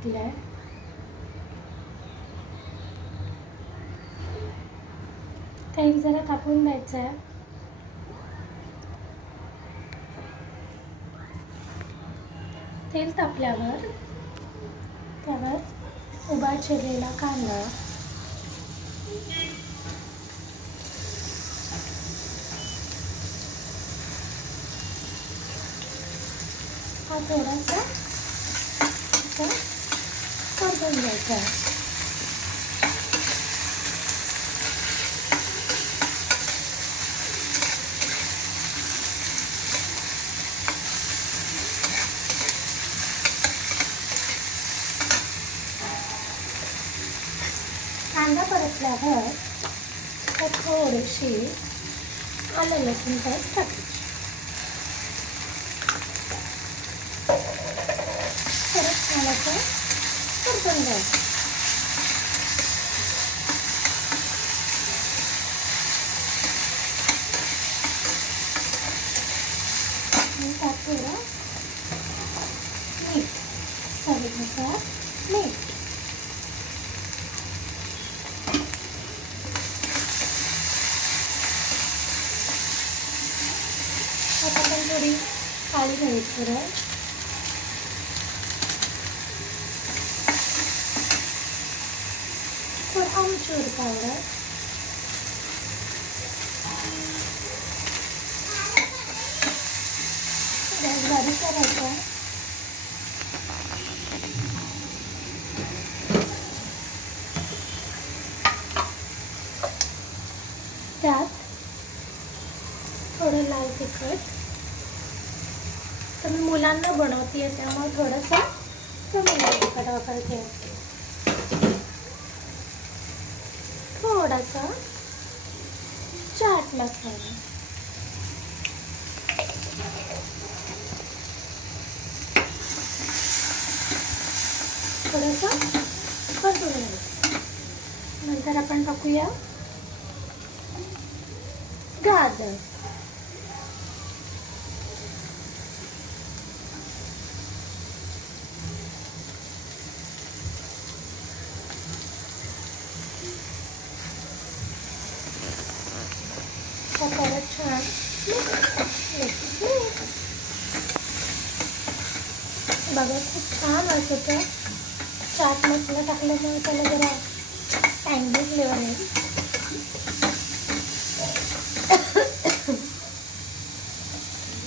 टाकलं आहे. तेल जरा तापून द्यायचं आहे. तेल तापल्यावर त्यावर उभा चिरलेला कांदा, हा थोडासा परतून घ्यायचा आहे. कांदा परतल्यावर त्यात थोडीशी आलं लसूण पेस्ट टाकायची. परत छान असं परतून घ्यायचं. त्यात थोडं मीठ, चवीनुसार मीठ. आता पण थोडी काळी मिरी आहे. थोडं आमचूर पावडर, गॅस बारीक करायचा. त्यात थोडं लाल तिखट. तर मी मुलांना बनवते त्यामुळे थोडंसं कमी लाल तिखट वापरते. थोडासा चाट मसाला, थोडंसं परतून घ्यायचं. नंतर आपण टाकूया गाजर. परत छान बघा, खूप छान वाटत होतं. चाट मसाला टाकल्यामुळे त्याला जरा टँगी फ्लेवर येईल.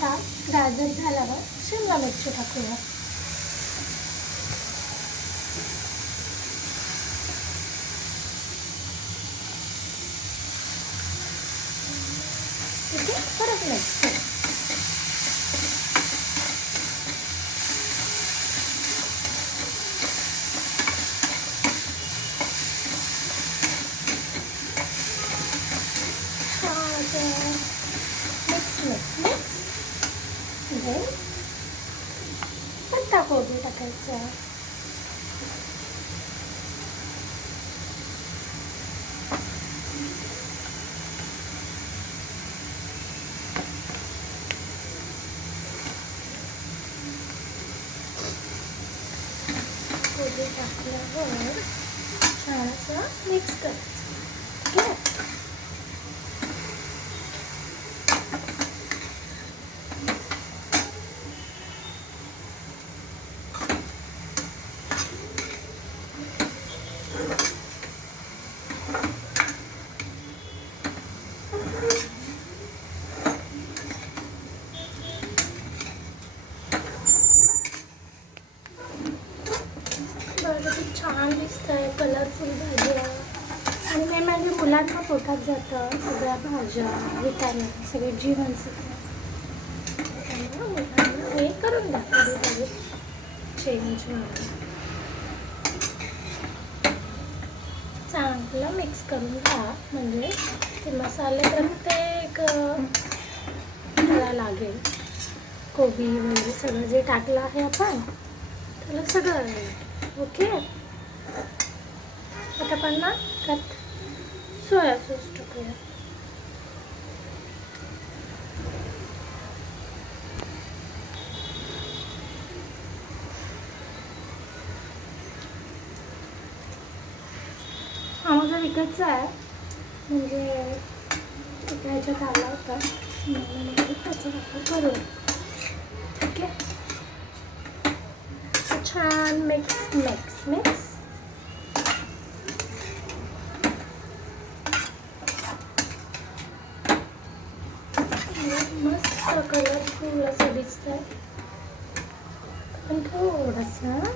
हा गाजर झाल्यावर शिमला मिरची टाकूया. ठीक आहे, परत नाही मिक्स पत्ताकोबी टाकायचं. कोबी टाकल्यावर छान असं मिक्स करायचं. ठीक आहे. खूप छान दिसतंय, कलरफुल भाज्या. आणि मी माझ्या मुलांना पोटात जातं सगळ्या भाज्या, विटामिन, सगळे जीवनसत्व. त्यामुळे मुलांना हे करून द्या कधी चेंज म्हणून. चांगलं मिक्स करून घ्या, म्हणजे ते मसाले प्रत्येक त्याला लागेल. कोबी वगैरे सगळं जे टाकलं आहे आपण त्याला सगळं. ओके. आता आपण ना त्यात सोया सॉस टाकूया. हा माझा विकतचा आहे, म्हणजे एका ह्याच्यात आला होता, म्हणून त्याचा वापर करूया. ठीक आहे, छान मिक्स मिक्स मिक्स. मस्त कलरफुल असं दिसतंय. पण थोडंसं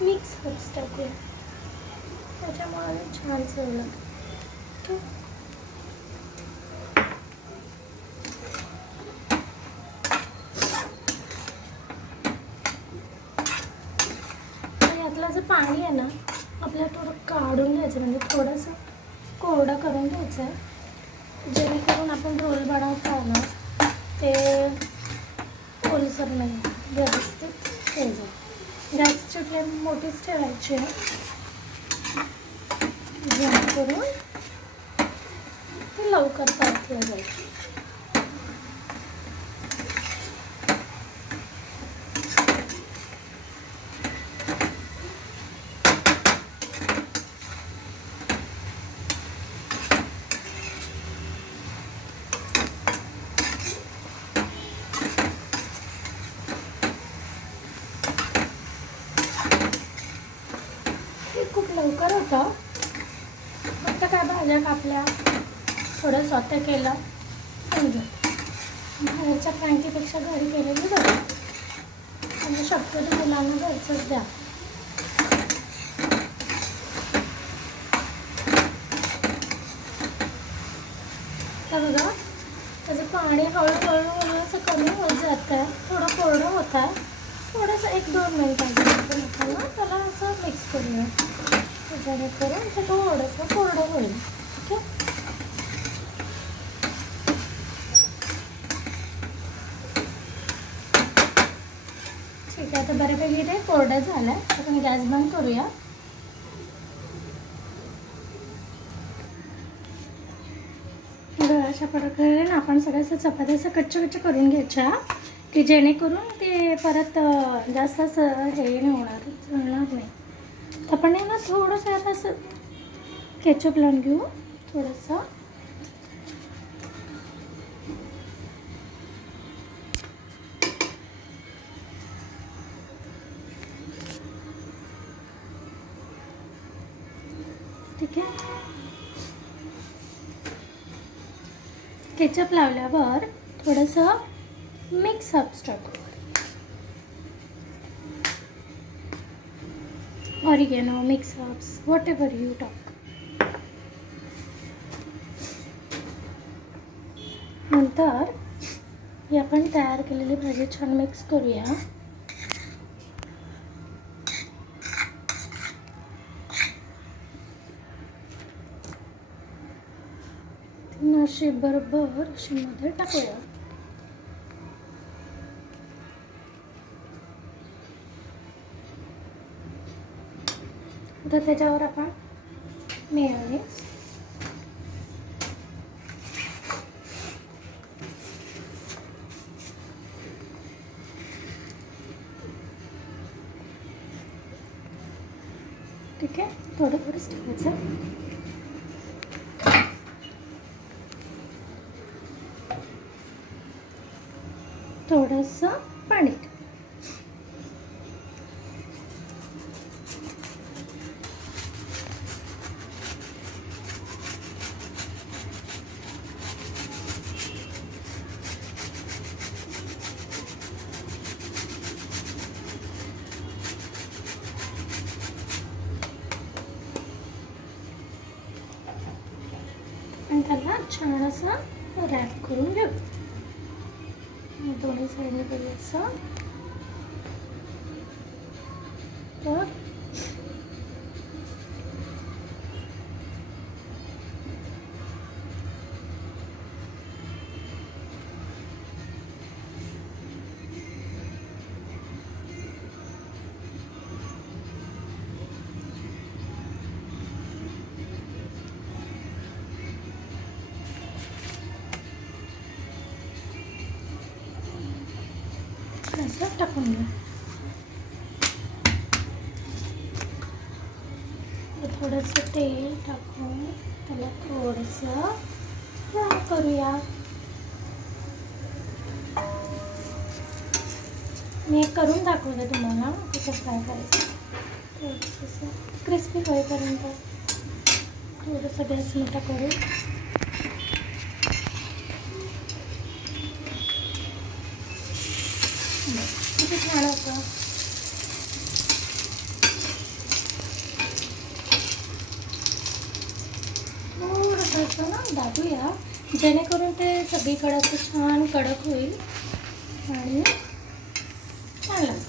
मिक्स हर्ब्स टाकूया, त्याच्यामुळे छान चव लागते. यातलं जे पाणी आहे ना, आपल्याला थोडं काढून घ्यायचं, म्हणजे थोडंसं कोरडं करून घ्यायचं आहे, जेणेकरून आपण रोल बनवतो ना ते ओलसर नाही, व्यवस्थित होईल. गॅसची फ्लेम मोठीच ठेवायची आहे, जेणेकरून ते लवकर परतलं जाईल. खूप लवकर होतं, फक्त काय भाज्या कापल्या, थोडं स्वतः केलं समजा. बाहेरच्या फ्रँकीपेक्षा घरी केलेली बरं, म्हणजे शक्यतो मुलांना घरचंच द्या. तर बघा त्याचं पाणी हळूहळू असं कमी होत जातं आहे, थोडं कोरडं होत आहे. थोडंसं 1-2 मिनिटांनी आपण आपल्याला त्याला असं मिक्स करूया, जेणेकरून ते थोडंसं कोरडं होईल. ठीक आहे, ठीक आहे. तर बऱ्यापैकी ते कोरडं झालं आहे, आपण गॅस बंद करूया. अशा प्रकारे ना आपण सगळ्या चपात्या असं कच्च्या करून घ्यायच्या, की जेणेकरून ते परत जास्त असं हे नाही होणार, जळणार नाही. तर आपण ना थोडंसं आता असं केचप लावून घेऊ, थोडंसं. ठीक आहे, केचप लावल्यावर थोडंसं मिक्स हर्ब्स टाकू, oregano, mix herbs, what ever you टाक. नंतर ही आपण तयार केलेली भाजी छान मिक्स करूया. अशी बरोबर अशी मध्ये टाकूया. आता त्याच्यावर आपण मेयोनीज, ठीक आहे, थोडंच टाकायचं. थोडंसं पाणी, आणि त्याला छान असं रॅप करून घेऊ. दोन्ही साईडने करूया असं. तर असं टाकून घ्या. थोडंसं तेल टाकून त्याला थोडंसं फ्राय करूया. मी एक करून दाखवते तुम्हाला कसं फ्राय करायचं. थोडंसं क्रिस्पी होईपर्यंत थोडंसं गॅस मोठा करू. किती छान होतं. थोडंसं असं ना दाबूया जेणेकरून ते सगळीकडे असं छान कडक होईल आणि छान लागेल.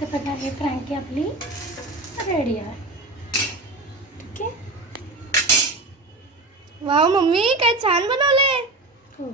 तर बघा हे फ्रँकी आपली रेडी आहे. ठीक आहे. वाव मम्मी काय छान बनवलंय. हो